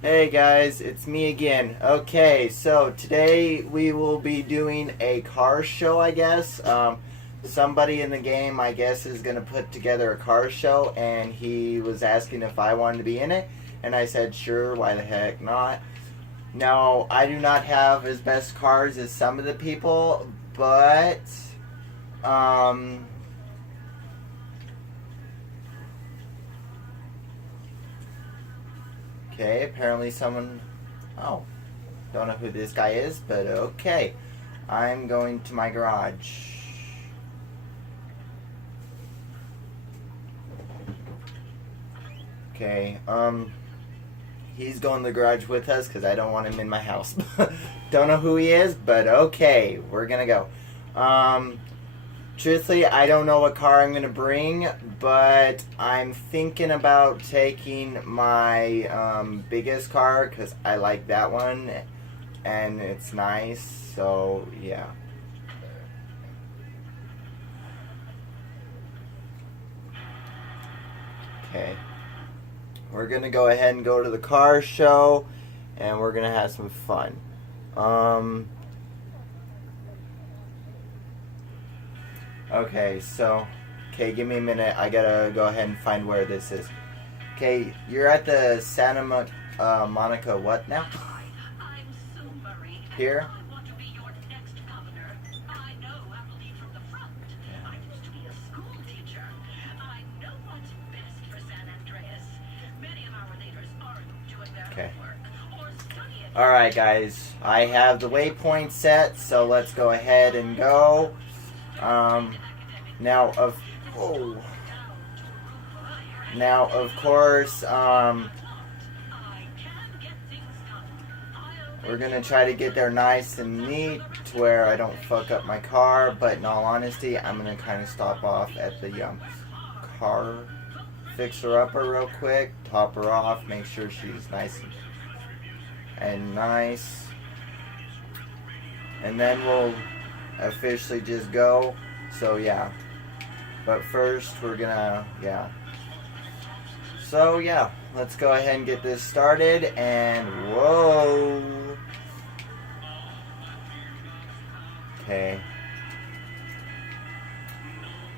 Hey guys, it's me again. Okay, so today we will be doing a car show, I guess. Somebody in the game, I guess, is going to put together a car show, and he was asking if I wanted to be in it, and I said, sure, why the heck not? Now, I do not have as best cars as some of the people, but, um, okay, apparently someone, oh, don't know who this guy is, but okay. I'm going to my garage. Okay, he's going to the garage with us because I don't want him in my house. Don't know who he is, but okay, we're gonna go. Truthfully, I don't know what car I'm gonna bring, but I'm thinking about taking my biggest car because I like that one and it's nice, so yeah. Okay. We're going to go ahead and go to the car show, and we're going to have some fun. Okay, so, okay, give me a minute. I got to go ahead and find where this is. Okay, you're at the Santa Monica what now? Here? Okay. Alright guys, I have the waypoint set, so let's go ahead and go. Now of course, we're gonna try to get there nice and neat to where I don't fuck up my car, but in all honesty, I'm gonna kind of stop off at the car fixer-upper real quick, top her off, make sure she's nice and nice, and then we'll officially just go. So yeah, but first we're gonna so yeah, let's go ahead and get this started. And whoa, okay,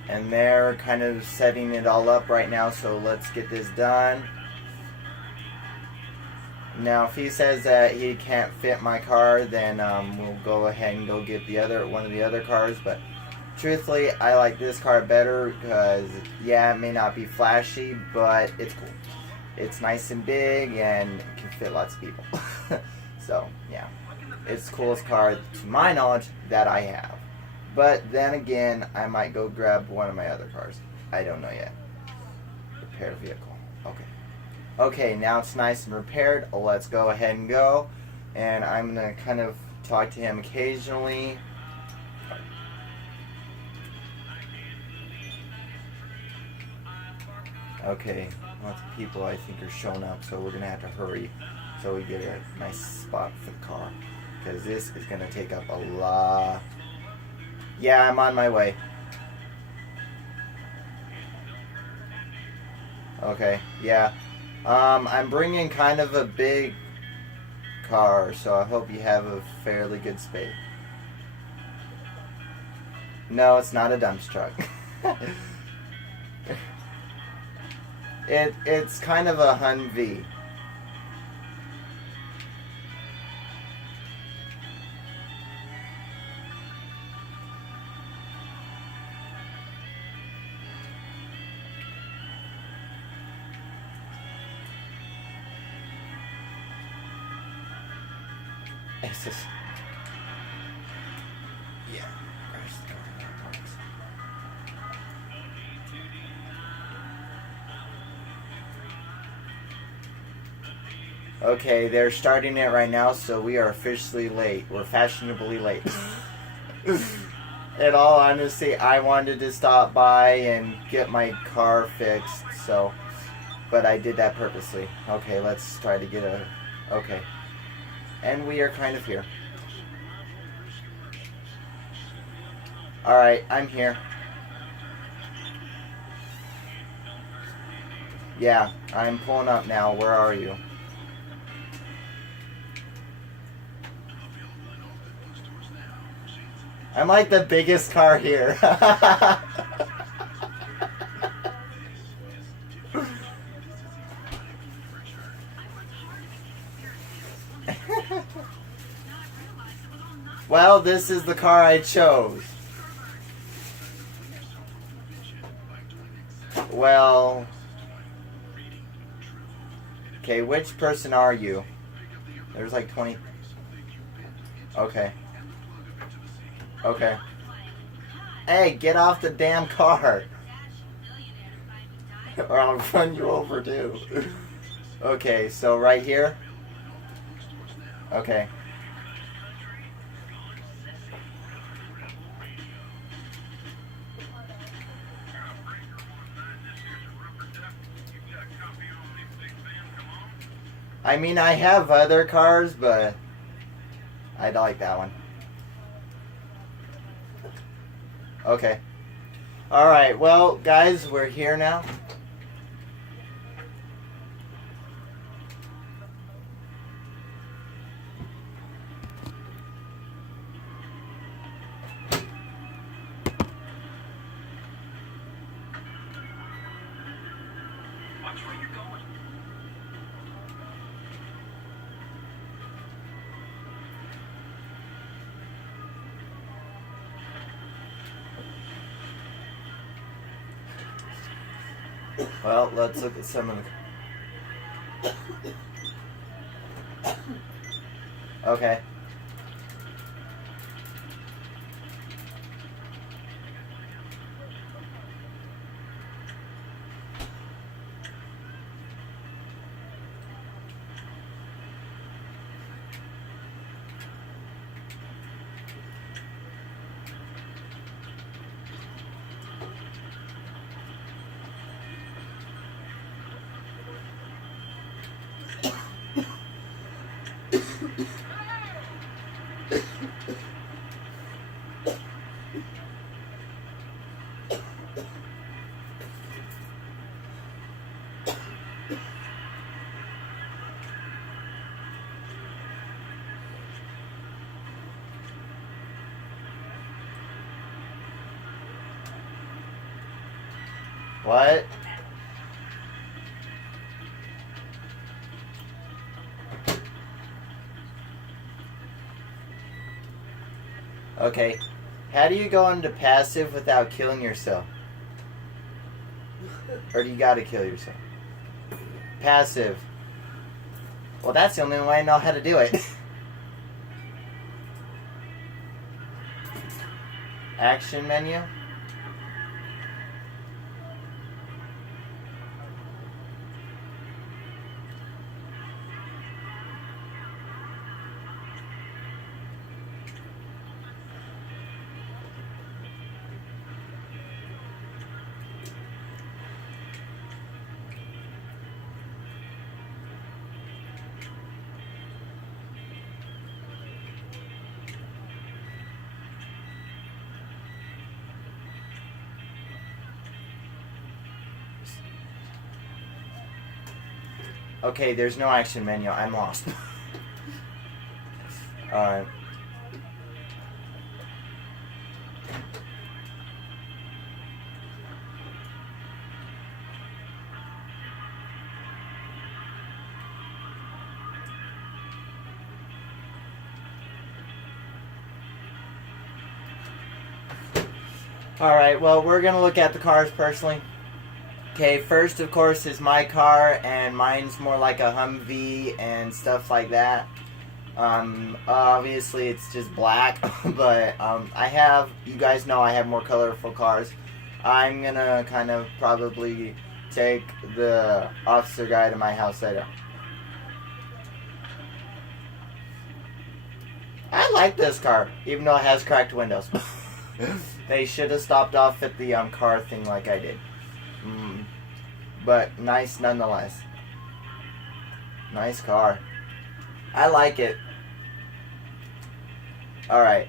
and they're kind of setting it all up right now, so let's get this done. Now, if he says that he can't fit my car, then we'll go ahead and go get one of the other cars. But truthfully, I like this car better because, yeah, it may not be flashy, but it's cool. It's nice and big and it can fit lots of people. So, yeah, it's the coolest car, to my knowledge, that I have. But then again, I might go grab one of my other cars. I don't know yet. Repair vehicle. Okay. Okay, now it's nice and repaired. Let's go ahead and go. And I'm going to kind of talk to him occasionally. Okay, lots of people I think are showing up, so we're going to have to hurry so we get a nice spot for the car. Because this is going to take up a lot. Yeah, I'm on my way. Okay, yeah. I'm bringing kind of a big car, so I hope you have a fairly good space. No, it's not a dump truck. It's kind of a Humvee. It's just, yeah. Okay, they're starting it right now, so we are officially late. We're fashionably late. In all honesty, I wanted to stop by and get my car fixed, so, but I did that purposely. Okay, let's try to get okay. And we are kind of here. Alright, I'm here. Yeah, I'm pulling up now. Where are you? I'm like the biggest car here. Well, this is the car I chose. Well... Okay, which person are you? There's like 20... Okay. Okay. Hey, get off the damn car! Or I'll run you over too. Okay, so right here? Okay. I mean, I have other cars, but I like that one. Okay. Alright, well, guys, we're here now. Well, let's look at some of the... Okay. What? Okay. How do you go into passive without killing yourself? Or do you gotta kill yourself? Passive. Well, that's the only way I know how to do it. Action menu. Okay, there's no action menu. I'm lost. Alright. Alright, well, we're going to look at the cars personally. Okay, first, of course, is my car, and mine's more like a Humvee and stuff like that. Obviously, it's just black, but you guys know I have more colorful cars. I'm going to kind of probably take the officer guy to my house later. I like this car, even though it has cracked windows. They should have stopped off at the car thing like I did. But nice nonetheless. Nice car. I like it. Alright.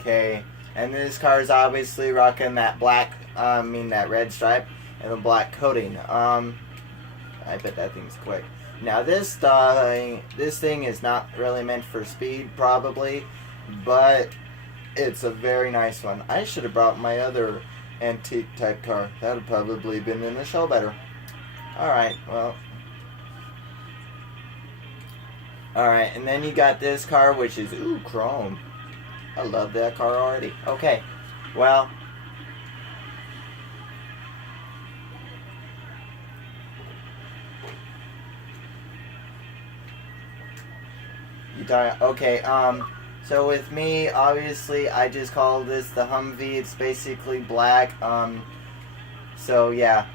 Okay. And this car is obviously rocking that that red stripe and the black coating. I bet that thing's quick. Now this thing is not really meant for speed, probably, but it's a very nice one. I should have brought my other antique type car. That would probably been in the show better. Alright, well. Alright, and then you got this car, which is, ooh, chrome. I love that car already. Okay, well. Okay, so with me, obviously, I just call this the Humvee. It's basically black, so yeah.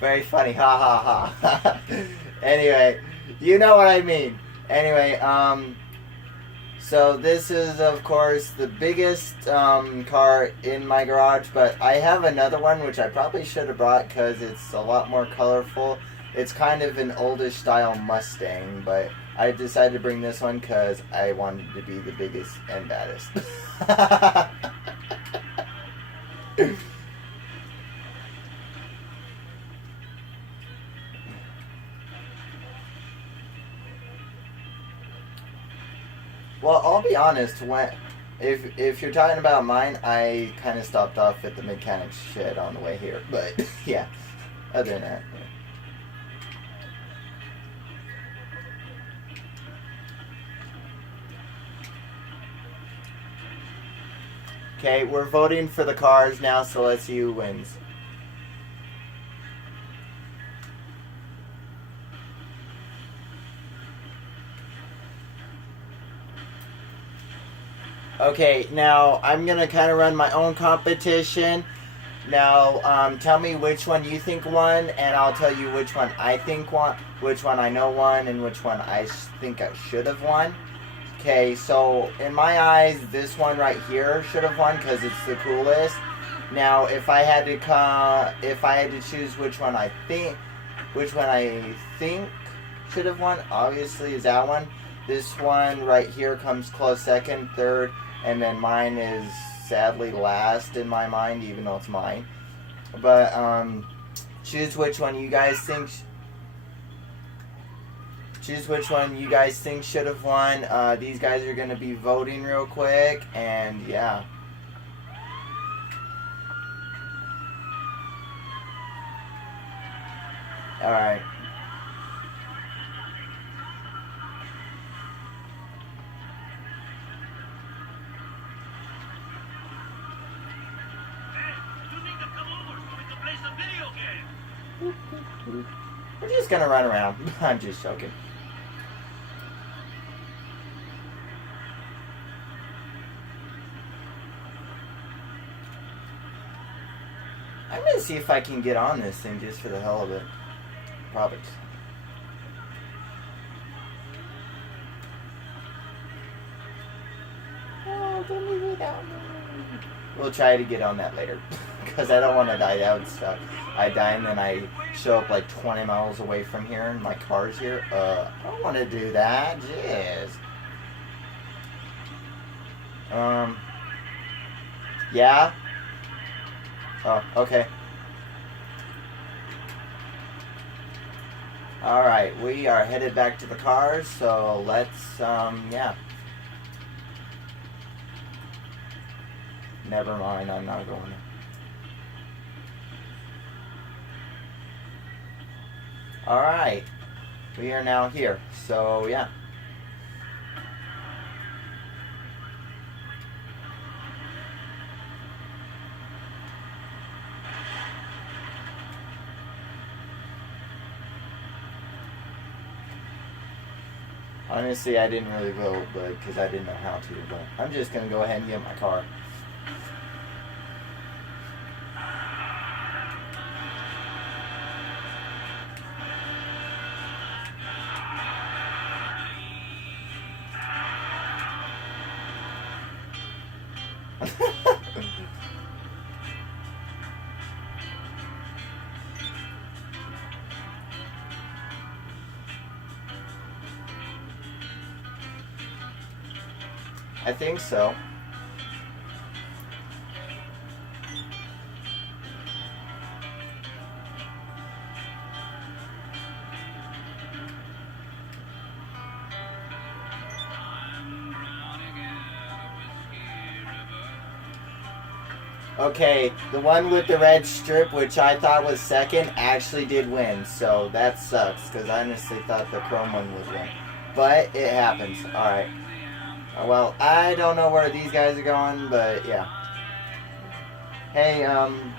Very funny, ha ha ha. Anyway, you know what I mean. Anyway, so this is, of course, the biggest car in my garage, but I have another one which I probably should have brought because it's a lot more colorful. It's kind of an oldish style Mustang, but I decided to bring this one because I wanted to be the biggest and baddest. Well, I'll be honest. If you're talking about mine, I kind of stopped off at the mechanic shed on the way here. But yeah, other than that. Yeah. Okay, we're voting for the cars now, so let's see who wins. Okay, now I'm gonna kind of run my own competition. Now, tell me which one you think won, and I'll tell you which one I think won, which one I know won, and which one I think I should have won. Okay, so in my eyes, this one right here should have won because it's the coolest. Now, if I had to choose which one I think should have won, obviously is that one. This one right here comes close second, third, and then mine is sadly last in my mind, even though it's mine. But choose which one you guys think. Choose which one you guys think should have won. These guys are gonna be voting real quick, and yeah. All right. We're just gonna run around. I'm just joking. I'm gonna see if I can get on this thing just for the hell of it. Probably. Oh, don't leave me down. We'll try to get on that later. Because I don't want to die. That would suck. I die and then I show up like 20 miles away from here and my car's here. I don't want to do that. Jeez. Yeah? Oh, okay. Alright, we are headed back to the cars, so let's, yeah. Never mind, I'm not going. Alright, we are now here, so yeah. Honestly, I didn't really vote, but because I didn't know how to, but I'm just going to go ahead and get my car. I think so. Okay, the one with the red strip, which I thought was second, actually did win. So that sucks, because I honestly thought the chrome one would win. But it happens. Alright. Well, I don't know where these guys are going, but yeah. Hey, um,